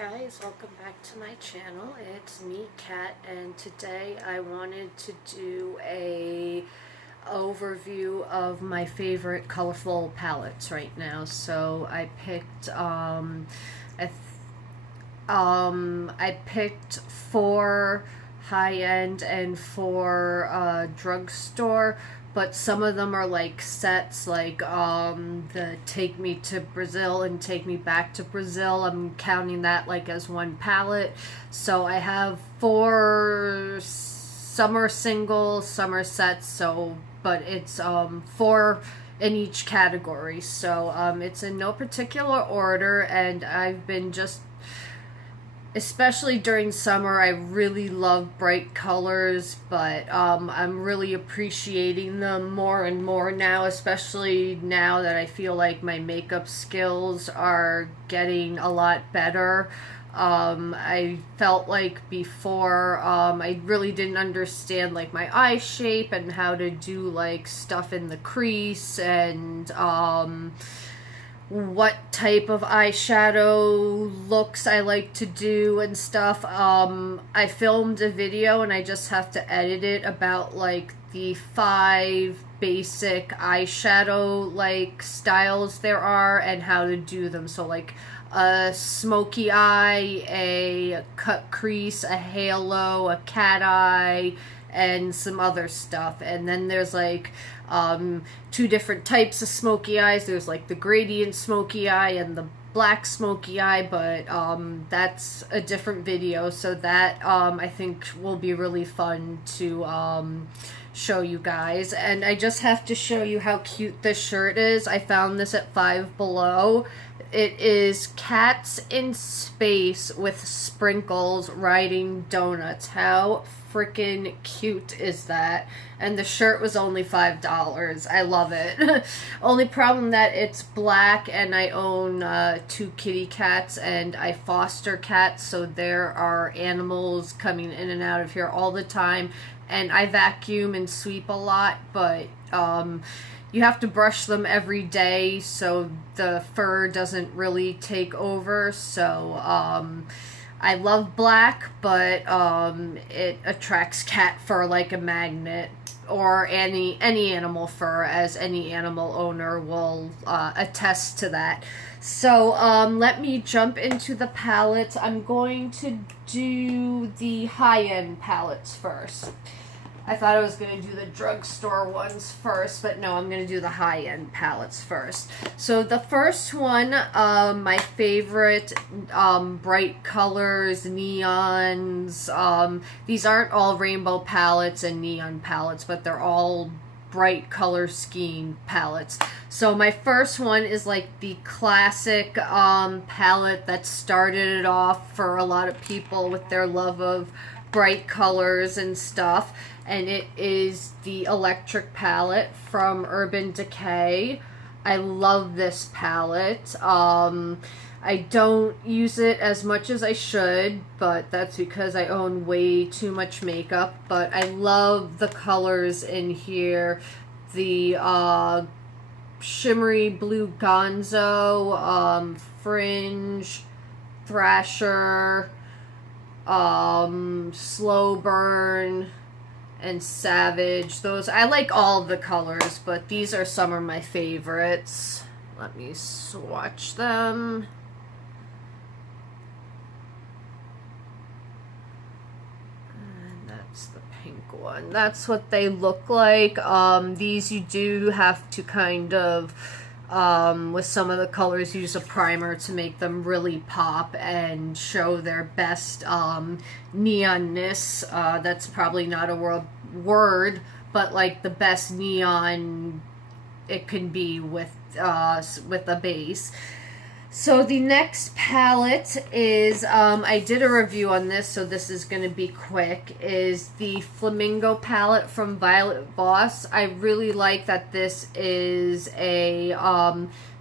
guys, welcome back to my channel. It's me, Kat, and today I wanted to do a overview of my favorite colorful palettes right now. So I picked 4 high-end and 4 drugstore, but some of them are like sets, like the Take Me to Brazil and Take Me Back to Brazil. I'm counting that like as one palette. So I have 4, some are singles, some are sets, so but it's 4 in each category. So it's in no particular order, and I've been just, especially during summer, I really love bright colors, but I'm really appreciating them more and more now, especially now that I feel like my makeup skills are getting a lot better. I felt like before, I really didn't understand like my eye shape and how to do like stuff in the crease and what type of eyeshadow looks I like to do and stuff. I filmed a video and I just have to edit it about like the 5 basic eyeshadow like styles there are and how to do them. So like a smoky eye, a cut crease, a halo, a cat eye, and some other stuff. And then there's like 2 different types of smoky eyes. There's like the gradient smoky eye and the black smoky eye, but that's a different video, so that I think will be really fun to show you guys. And I just have to show you how cute this shirt is. I found this at Five Below. It is cats in space with sprinkles riding donuts. How freaking cute is that? And the shirt was only $5. I love it. Only problem that it's black, and I own 2 kitty cats and I foster cats, so there are animals coming in and out of here all the time, and I vacuum and sweep a lot, but you have to brush them every day so the fur doesn't really take over. So I love black, but it attracts cat fur like a magnet, or any animal fur, as any animal owner will attest to that. So let me jump into the palettes. I'm going to do the high-end palettes first. I thought I was going to do the drugstore ones first, but no, I'm going to do the high-end palettes first. So the first one, my favorite bright colors, neons. These aren't all rainbow palettes and neon palettes, but they're all bright color scheme palettes. So my first one is like the classic palette that started it off for a lot of people with their love of bright colors and stuff, and it is the Electric palette from Urban Decay. I love this palette. I don't use it as much as I should, but that's because I own way too much makeup. But I love the colors in here. The shimmery blue gonzo, fringe, thrasher, slow burn, and savage. Those, I like all the colors, but these are some of my favorites. Let me swatch them. And that's the pink one. That's what they look like. These you do have to kind of with some of the colors use a primer to make them really pop and show their best neonness. That's probably not a word, but like the best neon it can be with a base. So the next palette is, I did a review on this, so this is going to be quick, is the Flamingo palette from Voss. I really like that this is a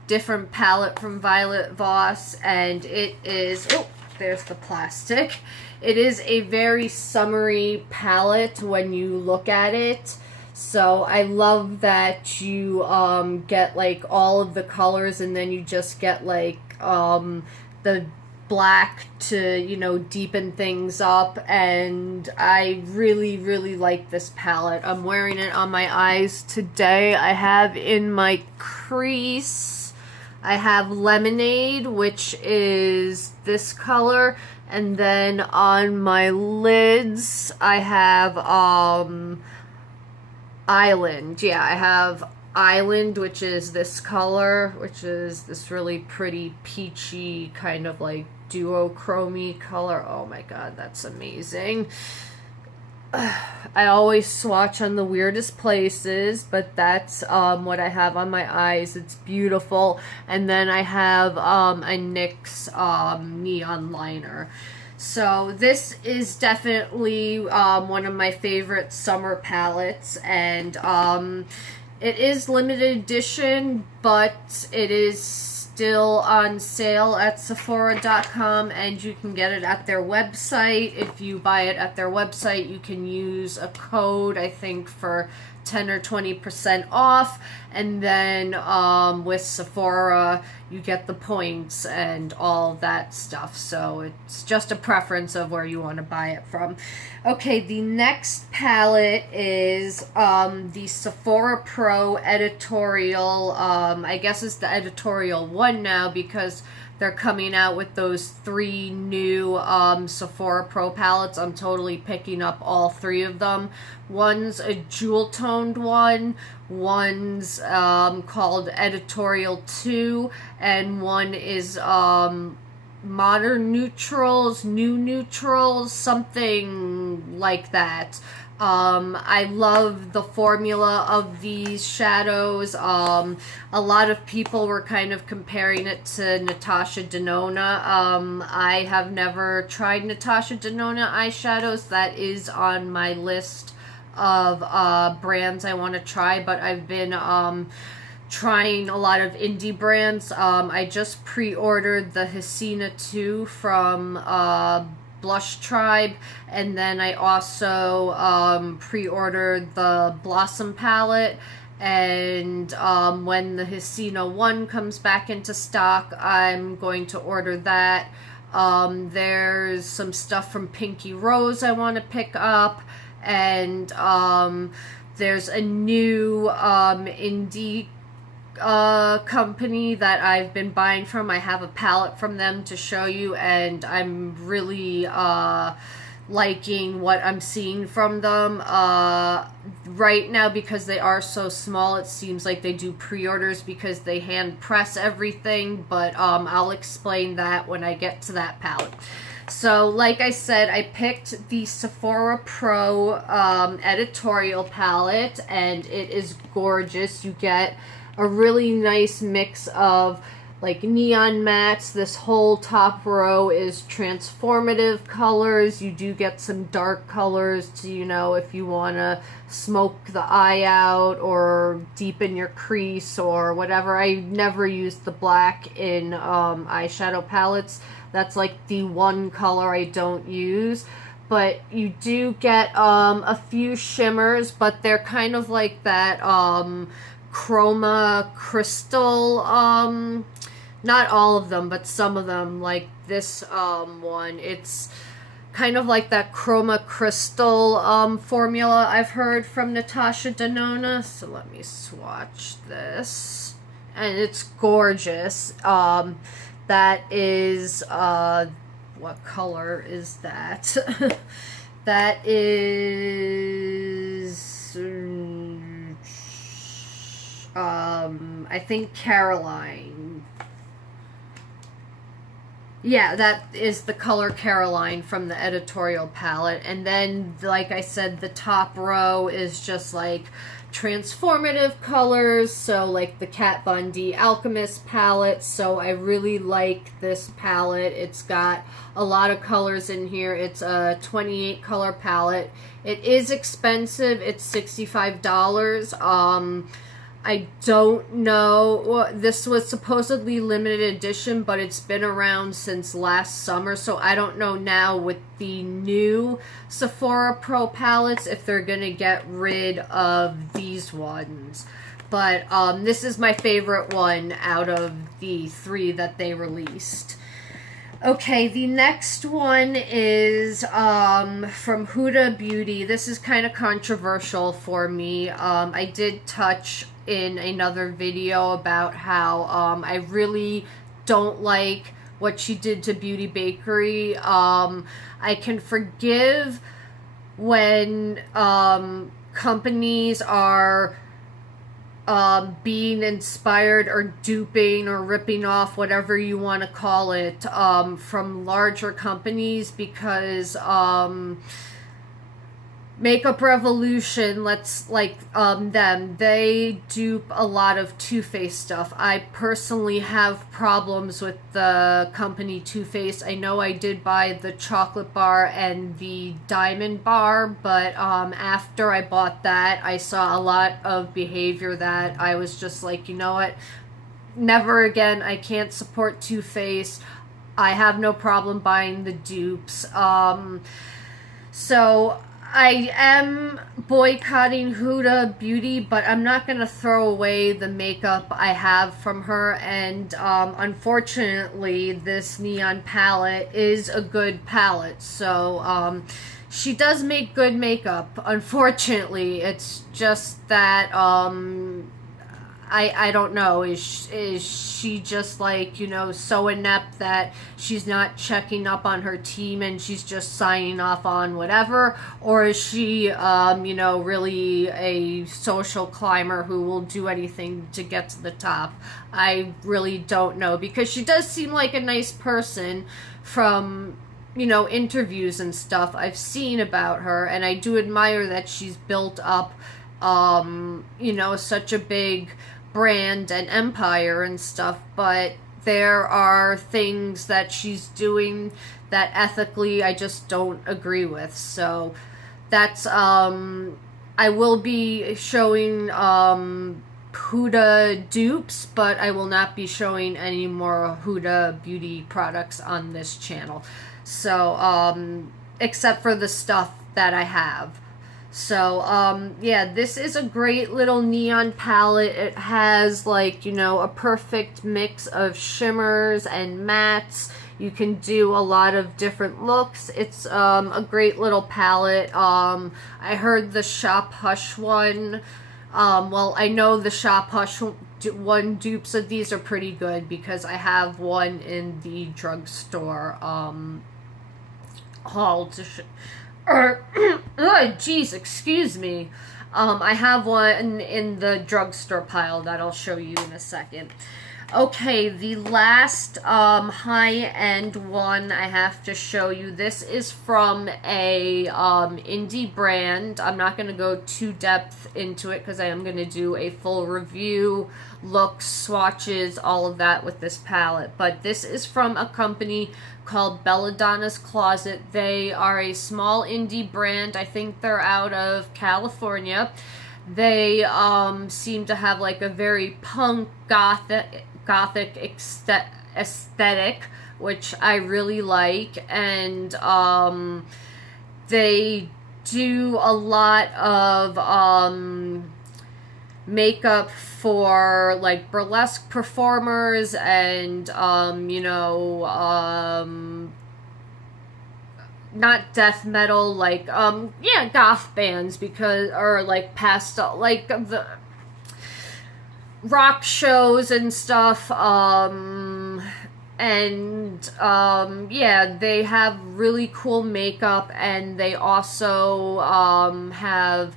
different palette from Voss, and it is, oh, there's the plastic. It is a very summery palette when you look at it. So I love that you get like all of the colors, and then you just get like the black to, you know, deepen things up, and I really, really like this palette. I'm wearing it on my eyes today. I have in my crease, I have Lemonade, which is this color, and then on my lids, I have Island. Yeah, I have Island, which is this color, which is this really pretty peachy kind of like duochrome color. Oh my god, that's amazing. I always swatch on the weirdest places, but that's what I have on my eyes. It's beautiful. And then I have a NYX neon liner. So this is definitely one of my favorite summer palettes, and it is limited edition, but it is still on sale at Sephora.com, and you can get it at their website. If you buy it at their website, you can use a code, I think, for 10 or 20% off, and then with Sephora you get the points and all that stuff, so it's just a preference of where you want to buy it from. Okay, the next palette is the Sephora Pro Editorial. I guess it's the Editorial 1 now, because they're coming out with those 3 new Sephora Pro palettes. I'm totally picking up all 3 of them. One's a jewel toned one, one's called Editorial 2, and one is modern neutrals, new neutrals, something like that. I love the formula of these shadows. A lot of people were kind of comparing it to Natasha Denona. I have never tried Natasha Denona eyeshadows. That is on my list of brands I want to try, but I've been trying a lot of indie brands. I just pre-ordered the Hasina 2 from Blush Tribe, and then I also pre-ordered the Blossom palette, and when the Hasina 1 comes back into stock, I'm going to order that. There's some stuff from Pinky Rose I want to pick up, and there's a new indie company that I've been buying from. I have a palette from them to show you, and I'm really liking what I'm seeing from them right now, because they are so small. It seems like they do pre-orders because they hand press everything, but I'll explain that when I get to that palette. So like I said, I picked the Sephora Pro Editorial palette, and it is gorgeous. You get a really nice mix of like neon mattes. This whole top row is transformative colors. You do get some dark colors to, you know, if you want to smoke the eye out or deepen your crease or whatever. I never used the black in eyeshadow palettes. That's like the one color I don't use. But you do get a few shimmers, but they're kind of like that chroma crystal, not all of them, but some of them, like this one. It's kind of like that chroma crystal formula I've heard from Natasha Denona. So let me swatch this, and it's gorgeous. That is what color is that? That is I think Caroline. Yeah, that is the color Caroline from the Editorial palette. And then, like I said, the top row is just like transformative colors, so like the Kat Von D Alchemist palette. So I really like this palette. It's got a lot of colors in here. It's a 28 color palette. It is expensive. It's $65. I don't know. Well, this was supposedly limited edition, but it's been around since last summer, so I don't know now with the new Sephora Pro palettes if they're going to get rid of these ones. But this is my favorite one out of the 3 that they released. Okay, the next one is from Huda Beauty. This is kind of controversial for me. I did touch in another video about how I really don't like what she did to Beauty Bakery. I can forgive when companies are being inspired or duping or ripping off, whatever you want to call it, from larger companies, because Makeup Revolution, let's them, they dupe a lot of Too Faced stuff. I personally have problems with the company Too Faced. I know I did buy the chocolate bar and the diamond bar, but after I bought that, I saw a lot of behavior that I was just like, you know what? Never again. I can't support Too Faced. I have no problem buying the dupes. So I am boycotting Huda Beauty, but I'm not going to throw away the makeup I have from her. And unfortunately, this neon palette is a good palette. So she does make good makeup. Unfortunately, it's just that I don't know. Is she just like, you know, so inept that she's not checking up on her team and she's just signing off on whatever? Or is she, you know, really a social climber who will do anything to get to the top? I really don't know, because she does seem like a nice person from, you know, interviews and stuff I've seen about her, and I do admire that she's built up, you know, such a big brand and empire and stuff, but there are things that she's doing that ethically I just don't agree with. So that's I will be showing Huda dupes, but I will not be showing any more Huda Beauty products on this channel. So except for the stuff that I have. So, yeah, this is a great little neon palette. It has, like, you know, a perfect mix of shimmers and mattes. You can do a lot of different looks. It's a great little palette. I heard the Shop Hush one. Well, I know the Shop Hush one dupes of these are pretty good, because I have one in the drugstore haul to oh, jeez, excuse me. I have one in the drugstore pile that I'll show you in a second. Okay, the last high-end one I have to show you. This is from a indie brand. I'm not going to go too depth into it because I am going to do a full review, looks, swatches, all of that with this palette. But this is from a company called Belladonnas Closet. They are a small indie brand. I think they're out of California. They seem to have like a very punk gothic aesthetic, which I really like, and they do a lot of makeup for like burlesque performers and you know, not death metal, like yeah, goth bands, because, or like pastel, like the rock shows and stuff, and yeah, they have really cool makeup, and they also have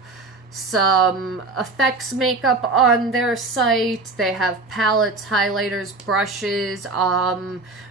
some effects makeup on their site. They have palettes, highlighters, brushes.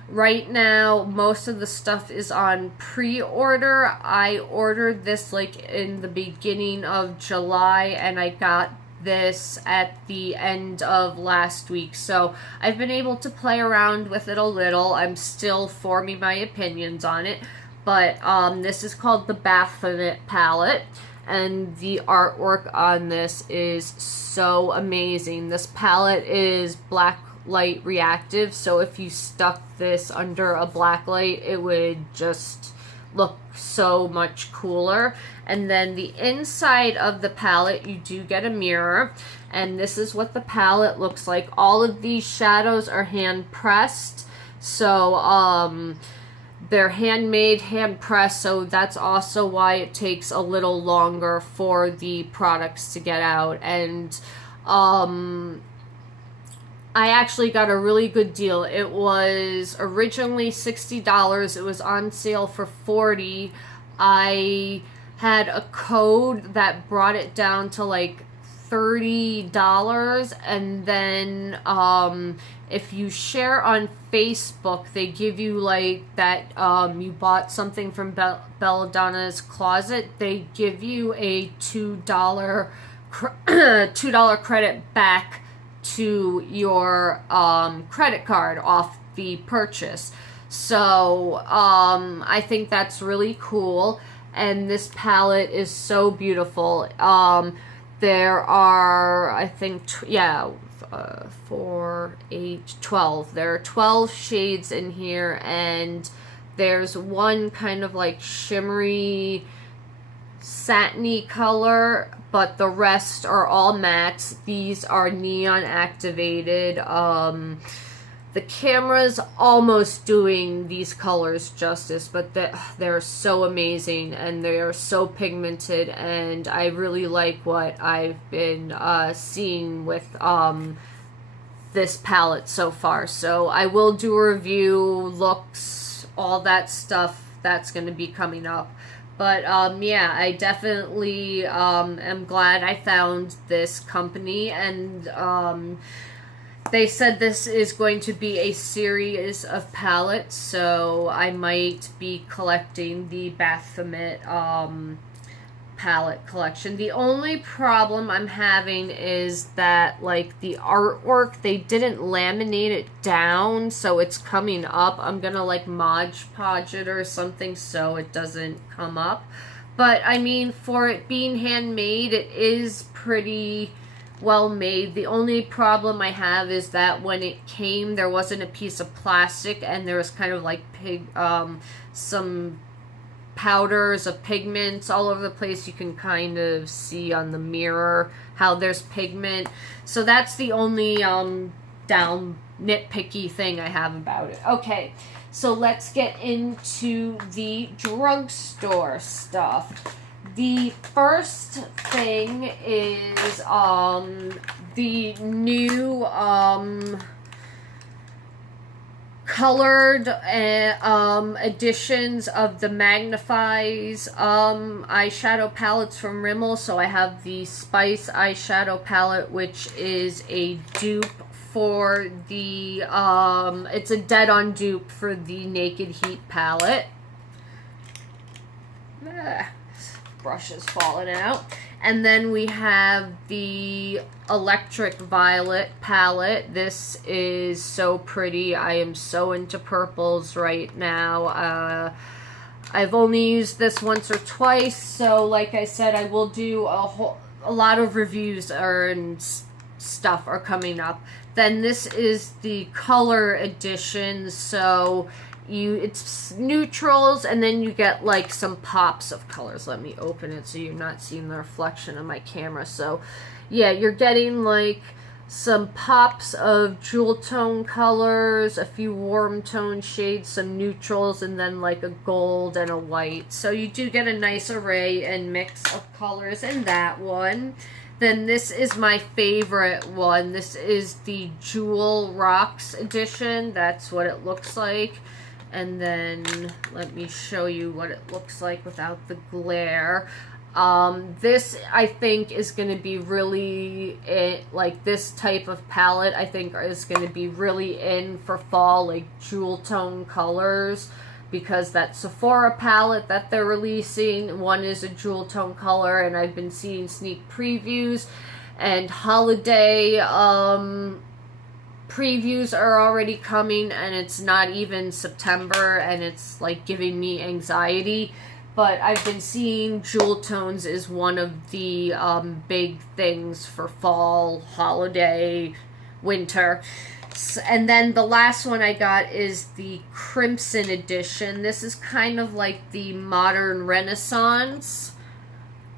Right now, most of the stuff is on pre-order. I ordered this like in the beginning of July, and I got this at the end of last week. So I've been able to play around with it a little. I'm still forming my opinions on it. But this is called the Baphomet palette, and the artwork on this is so amazing. This palette is black light reactive, so if you stuck this under a black light, it would just look so much cooler. And then the inside of the palette, you do get a mirror, and this is what the palette looks like. All of these shadows are hand pressed, so they're handmade, hand pressed, so that's also why it takes a little longer for the products to get out. And I actually got a really good deal. It was originally $60. It was on sale for $40. I had a code that brought it down to like $30, and then if you share on Facebook, they give you like that you bought something from Belladonnas Closet, they give you a $2 $2 credit back to your credit card off the purchase. So I think that's really cool, and this palette is so beautiful. There are, I think, 4, 8, 12. There are 12 shades in here, and there's one kind of like shimmery satiny color, but the rest are all mattes. These are neon activated. The camera's almost doing these colors justice, but they're so amazing, and they are so pigmented, and I really like what I've been seeing with this palette so far. So I will do a review, looks, all that stuff, that's going to be coming up. But yeah, I definitely am glad I found this company, and they said this is going to be a series of palettes, so I might be collecting the Baphomet palette collection. The only problem I'm having is that, like, the artwork, they didn't laminate it down, so it's coming up. I'm gonna, like, Mod Podge it or something so it doesn't come up. But, I mean, for it being handmade, it is pretty well made. The only problem I have is that when it came, there wasn't a piece of plastic, and there was kind of like some powders of pigments all over the place. You can kind of see on the mirror how there's pigment. So that's the only nitpicky thing I have about it. Okay, so let's get into the drugstore stuff. The first thing is the new colored editions of the Magnifies eyeshadow palettes from Rimmel. So I have the Spice eyeshadow palette, which is a dupe for the it's a dead-on dupe for the Naked Heat palette. Brush is falling out. And then we have the Electric Violet palette. This is so pretty. I am so into purples right now. I've only used this once or twice, so like I said, I will do a lot of reviews and stuff are coming up. Then this is the color edition, so it's neutrals, and then you get like some pops of colors. Let me open it so you're not seeing the reflection of my camera. So yeah, you're getting like some pops of jewel tone colors, a few warm tone shades, some neutrals, and then like a gold and a white. So you do get a nice array and mix of colors in that one. Then this is my favorite one. This is the Jewel Rocks edition. That's what it looks like. And then let me show you what it looks like without the glare. This, I think, is going to be really, like this type of palette, I think is going to be really in for fall, like jewel tone colors. Because that Sephora palette that they're releasing, one is a jewel tone color, and I've been seeing sneak previews. And holiday previews are already coming, and it's not even September, and it's like giving me anxiety. But I've been seeing jewel tones is one of the big things for fall, holiday, winter. And then the last one I got is the Crimson edition. This is kind of like the Modern Renaissance.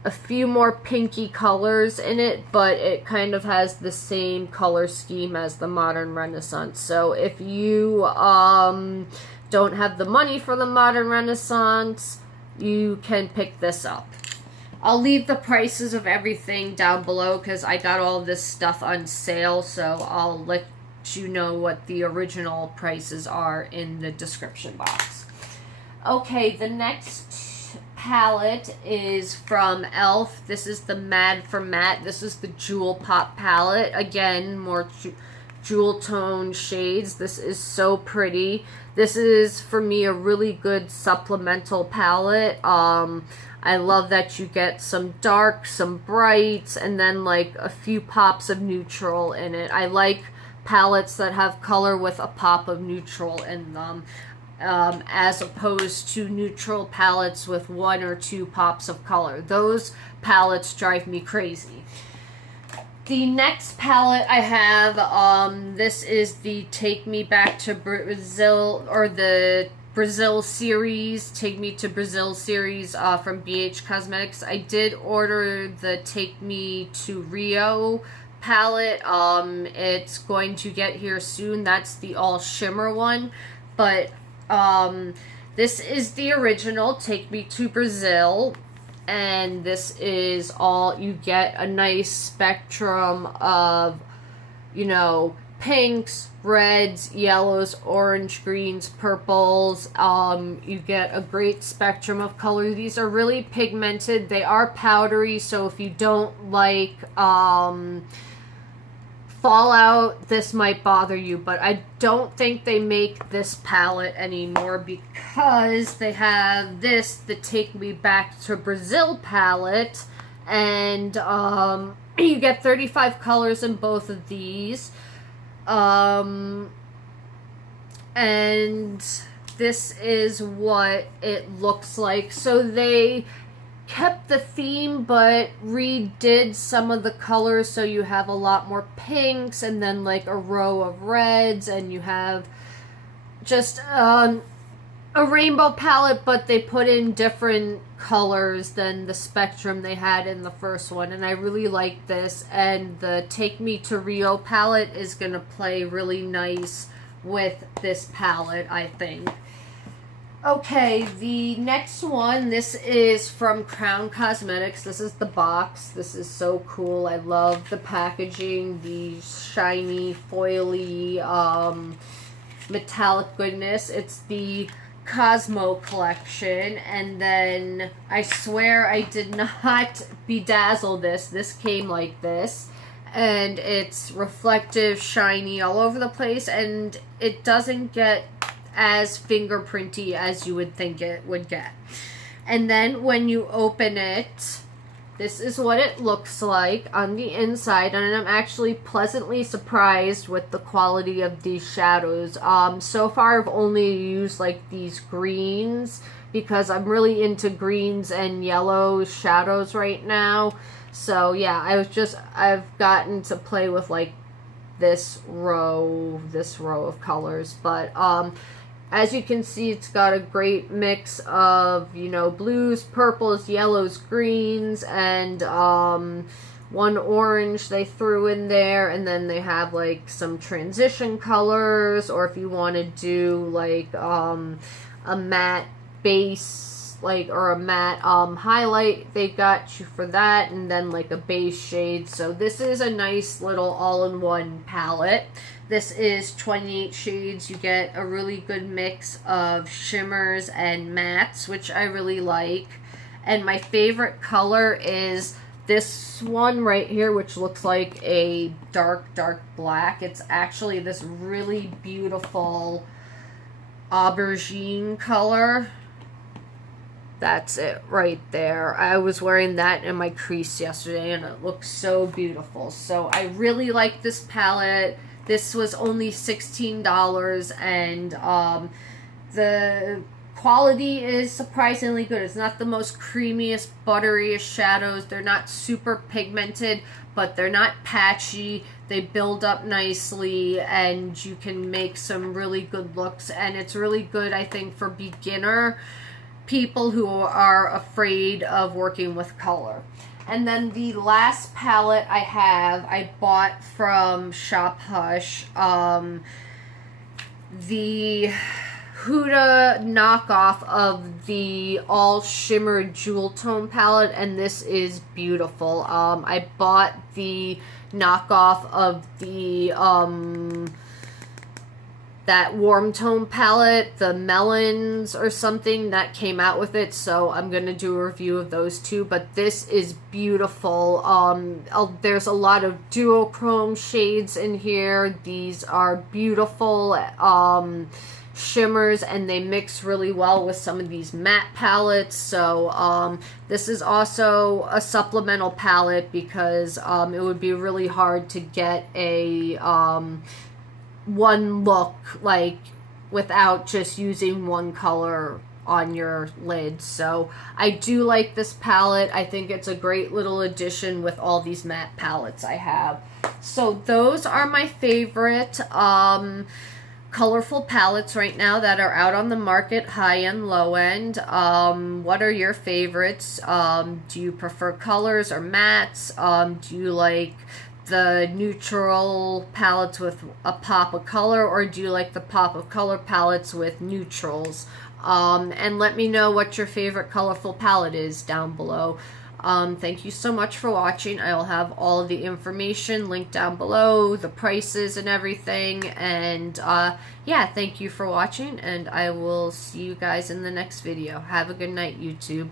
A few more pinky colors in it, but it kind of has the same color scheme as the Modern Renaissance. So if you don't have the money for the Modern Renaissance, you can pick this up. I'll leave the prices of everything down below because I got all this stuff on sale, so I'll let you know what the original prices are in the description box. Okay, the next palette is from e.l.f. This is the Mad for Matte. This is the Jewel Pop palette. Again, more jewel tone shades. This is so pretty. This is, for me, a really good supplemental palette. I love that you get some darks, some brights, and then like a few pops of neutral in it. I like palettes that have color with a pop of neutral in them, as opposed to neutral palettes with 1 or 2 pops of color. Those palettes drive me crazy. The next palette I have, this is the Take Me Back to Brazil, or the Brazil series, Take Me to Brazil series from BH Cosmetics. I did order the Take Me to Rio palette. It's going to get here soon. That's the all shimmer one, but this is the original Take Me to Brazil, and this is all, you get a nice spectrum of, you know, pinks, reds, yellows, orange, greens, purples. You get a great spectrum of color. These are really pigmented. They are powdery, so if you don't like fallout, this might bother you, but I don't think they make this palette anymore because they have this, the Take Me Back to Brazil palette, and you get 35 colors in both of these. And this is what it looks like. So they kept the theme but redid some of the colors, so you have a lot more pinks and then like a row of reds, and you have just a rainbow palette, but they put in different colors than the spectrum they had in the first one, and I really like this. And the Take Me to Rio palette is going to play really nice with this palette, I think. Okay, the next one, this is from Crown Cosmetics. This is the box. This is so cool. I love the packaging, the shiny, foily, metallic goodness. It's the Cosmo collection, and then I swear I did not bedazzle this. This came like this, and it's reflective, shiny all over the place, and it doesn't get as fingerprinty as you would think it would get. And then when you open it, this is what it looks like on the inside, and I'm actually pleasantly surprised with the quality of these shadows. So far I've only used like these greens because I'm really into greens and yellow shadows right now. So yeah, I've gotten to play with like this row of colors, but as you can see, it's got a great mix of, you know, blues, purples, yellows, greens, and one orange they threw in there, and then they have like some transition colors, or if you want to do like a matte base, like, or a matte highlight, they got you for that, and then like a base shade. So this is a nice little all-in-one palette. This is 28 shades. You get a really good mix of shimmers and mattes, which I really like. And my favorite color is this one right here, which looks like a dark black. It's actually this really beautiful aubergine color. That's it right there. I was wearing that in my crease yesterday, and it looks so beautiful. So I really like this palette. This was only $16, and the quality is surprisingly good. It's not the most creamiest, butteriest shadows. They're not super pigmented, but they're not patchy. They build up nicely, and you can make some really good looks. And it's really good, I think, for beginner people who are afraid of working with color. And then the last palette I have, I bought from Shop Hush, the Huda knockoff of the All Shimmer Jewel Tone palette, and this is beautiful. I bought the knockoff of the that warm tone palette, the melons or something that came out with it, so I'm gonna do a review of those too. But this is beautiful. There's a lot of duochrome shades in here. These are beautiful shimmers, and they mix really well with some of these matte palettes. So this is also a supplemental palette because it would be really hard to get a one look like without just using one color on your lids. So I do like this palette. I think it's a great little addition with all these matte palettes I have. So those are my favorite colorful palettes right now that are out on the market, high end, low end. What are your favorites? Do you prefer colors or mattes? Do you like the neutral palettes with a pop of color, or do you like the pop of color palettes with neutrals? And let me know what your favorite colorful palette is down below. Thank you so much for watching. I'll have all of the information linked down below, the prices and everything. And yeah, thank you for watching, and I will see you guys in the next video. Have a good night, YouTube.